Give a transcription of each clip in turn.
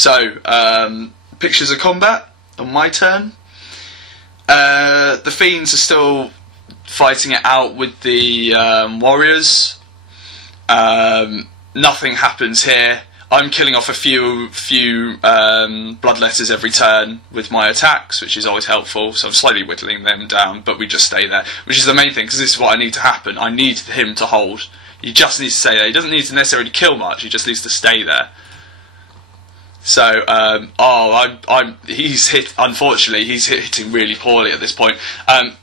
So, pictures of combat on my turn. The Fiends are still fighting it out with the warriors. Nothing happens here. I'm killing off a few bloodletters every turn with my attacks, which is always helpful, so I'm slightly whittling them down, but we just stay there, which is the main thing, because this is what I need to happen. I need him to hold. He just needs to stay there. He doesn't need to necessarily kill much, he just needs to stay there. So, he's hit, unfortunately, he's hitting really poorly at this point,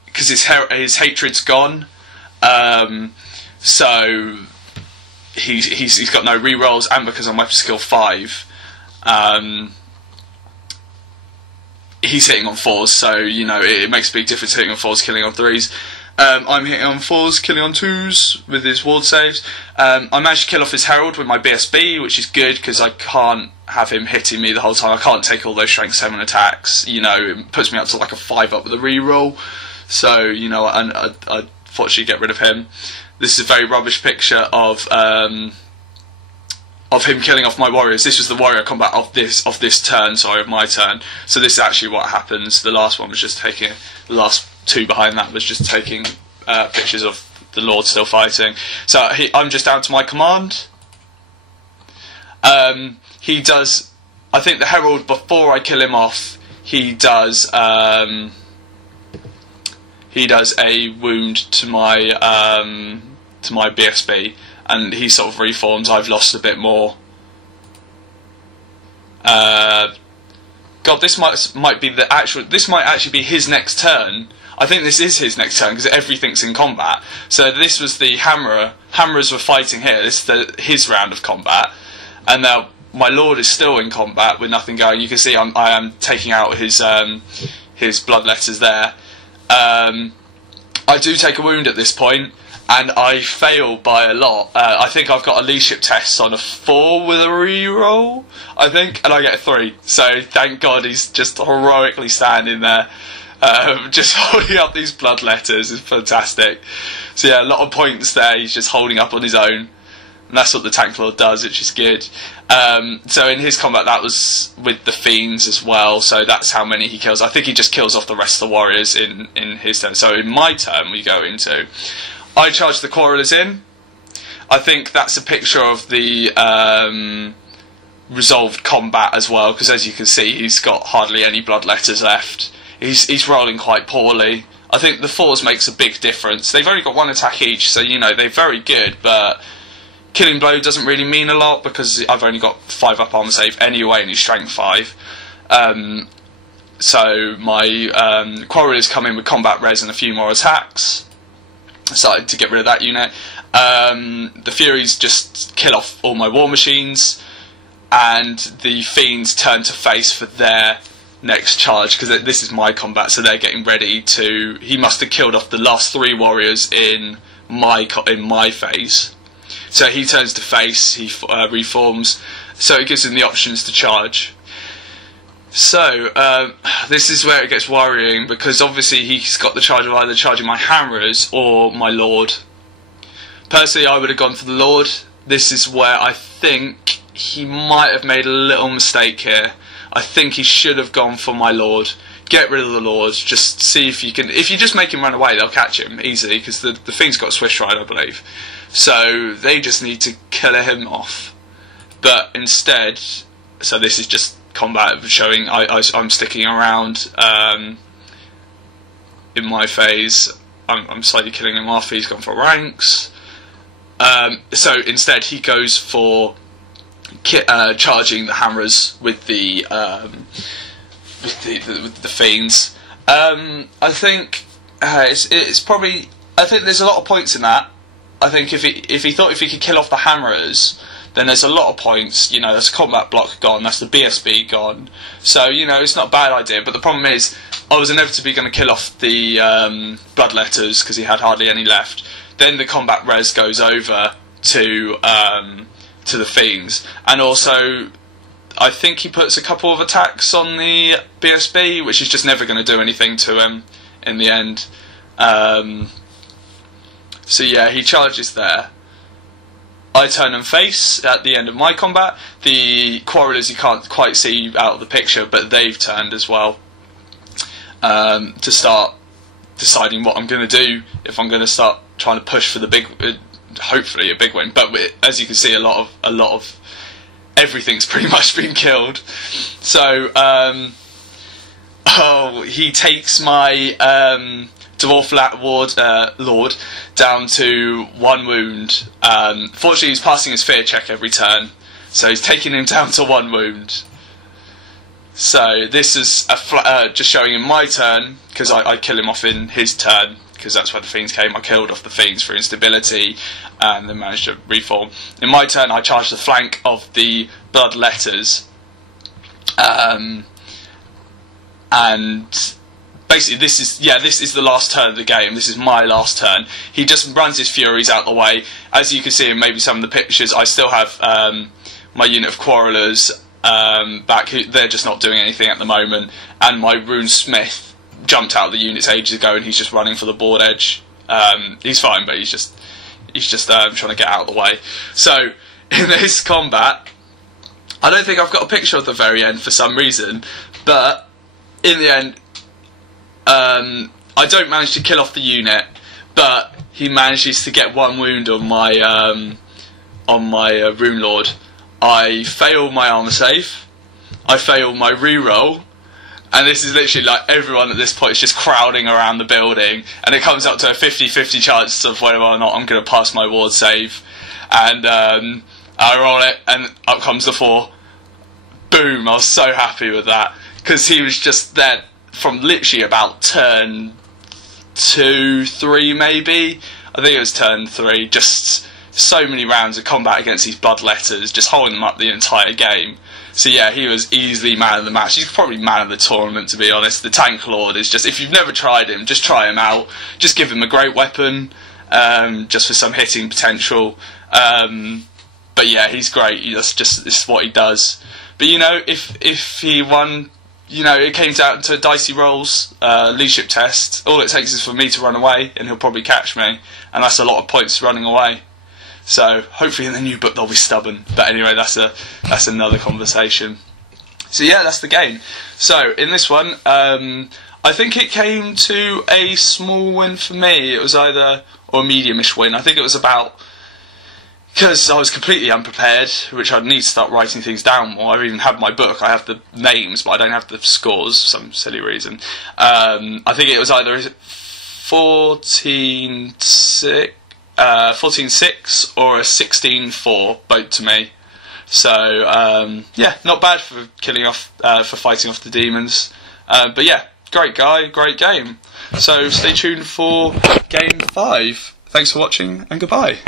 because his hatred's gone, so he's got no rerolls, and because I'm weapon skill 5, he's hitting on 4s, so, you know, it makes a big difference hitting on 4s, killing on 3s. I'm hitting on 4s, killing on 2s with his ward saves. I managed to kill off his Herald with my BSB, which is good, because I can't have him hitting me the whole time. I can't take all those strength 7 attacks, you know, it puts me up to like a 5 up with a reroll, so, you know, I'd fortunately get rid of him. This is a very rubbish picture of him killing off my warriors. This was the warrior combat of this turn, sorry, of my turn. So this is actually what happens. The last one was just taking, the last 2 behind that was just taking pictures of the Lord still fighting. So I'm just down to my command. He does, I think the Herald, before I kill him off, he does a wound to my BSB, and he sort of reforms. I've lost a bit more. God, this might be the actual. This might actually be his next turn. I think this is his next turn because everything's in combat. So this was the Hammerer. Hammerers were fighting here. This is his round of combat, and now my Lord is still in combat with nothing going. You can see I am taking out his bloodletters there. I do take a wound at this point, and I fail by a lot. I think I've got a leadership test on a 4 with a reroll, I think, and I get a 3. So thank God he's just heroically standing there, just holding up these bloodletters. It's fantastic. So yeah, a lot of points there. He's just holding up on his own, and that's what the Tank Lord does, which is good. So in his combat, that was with the Fiends as well, so that's how many he kills. I think he just kills off the rest of the warriors in his turn. So in my turn, we go into, I charge the Quarrelers in. I think that's a picture of the resolved combat as well, because as you can see, he's got hardly any bloodletters left. He's rolling quite poorly. I think the 4s makes a big difference. They've only got 1 attack each, so, you know, they're very good, but Killing Blow doesn't really mean a lot because I've only got 5 up armor save anyway, and he's strength 5. So my Quarrelers come in with combat res and a few more attacks. Decided to get rid of that unit. The Furies just kill off all my War Machines, and the Fiends turn to face for their next charge, because this is my combat, so they're getting ready to. He must have killed off the last 3 warriors in my phase. So he turns to face, he reforms, so it gives him the options to charge. So, this is where it gets worrying, because obviously he's got the charge of either charging my Hammerers or my Lord. Personally, I would have gone for the Lord. This is where I think he might have made a little mistake here. I think he should have gone for my Lord. Get rid of the Lord, just see if you can. If you just make him run away, they'll catch him easily, because the thing's got a Swiss Ride, I believe. So they just need to kill him off. But instead, so this is just combat showing I'm sticking around in my phase. I'm slightly killing him off. He's gone for ranks. So instead, he goes for charging the Hammerers with the Fiends. I think it's probably. I think there's a lot of points in that. I think if he thought if he could kill off the Hammerers, then there's a lot of points. You know, that's a combat block gone. That's the BSB gone. So you know, it's not a bad idea. But the problem is, I was inevitably going to kill off the bloodletters because he had hardly any left. Then the combat res goes over to the Fiends, and also I think he puts a couple of attacks on the BSB, which is just never going to do anything to him in the end. So yeah, he charges there. I turn and face at the end of my combat. The quarrelers you can't quite see out of the picture, but they've turned as well, to start deciding what I'm going to do, if I'm going to start trying to push for the big, hopefully a big win. But as you can see, a lot of everything's pretty much been killed. So he takes my Dwarf Lord down to 1 wound. Fortunately, he's passing his fear check every turn, so he's taking him down to 1 wound. So this is just showing him my turn, because I kill him off in his turn, because that's where the fiends came. I killed off the fiends for instability, and then managed to reform. In my turn, I charged the flank of the bloodletters, and basically this is the last turn of the game. This is my last turn. He just runs his furies out the way. As you can see in maybe some of the pictures, I still have my unit of quarrelers back. They're just not doing anything at the moment, and my rune smith jumped out of the units ages ago, and he's just running for the board edge. He's fine, but he's just trying to get out of the way. So in this combat, I don't think I've got a picture at the very end for some reason, but in the end, I don't manage to kill off the unit, but he manages to get 1 wound on my Rune Lord. I fail my armor save, I fail my reroll, and this is literally like everyone at this point is just crowding around the building, and it comes up to a 50-50 chance of whether or not I'm going to pass my ward save, and I roll it, and up comes the 4. Boom! I was so happy with that, because he was just there from literally about turn 2, 3 maybe. I think it was turn 3. Just so many rounds of combat against these bloodletters, just holding them up the entire game. So yeah, he was easily man of the match. He's probably man of the tournament, to be honest. The Tank Lord is just, if you've never tried him, just try him out. Just give him a great weapon, just for some hitting potential. But yeah, he's great. This is what he does. But you know, if he won, you know, it came down to dicey rolls, leadership test. All it takes is for me to run away, and he'll probably catch me, and that's a lot of points running away. So hopefully in the new book they'll be stubborn. But anyway, that's another conversation. So yeah, that's the game. So in this one, I think it came to a small win for me. It was either, or a medium-ish win. I think it was about, because I was completely unprepared, which I'd need to start writing things down more. I even have my book. I have the names, but I don't have the scores for some silly reason. I think it was either 14-6 or a 16-4, both to me. So yeah, not bad for killing off, for fighting off the demons. But yeah, great guy, great game. So stay tuned for game 5. Thanks for watching, and goodbye.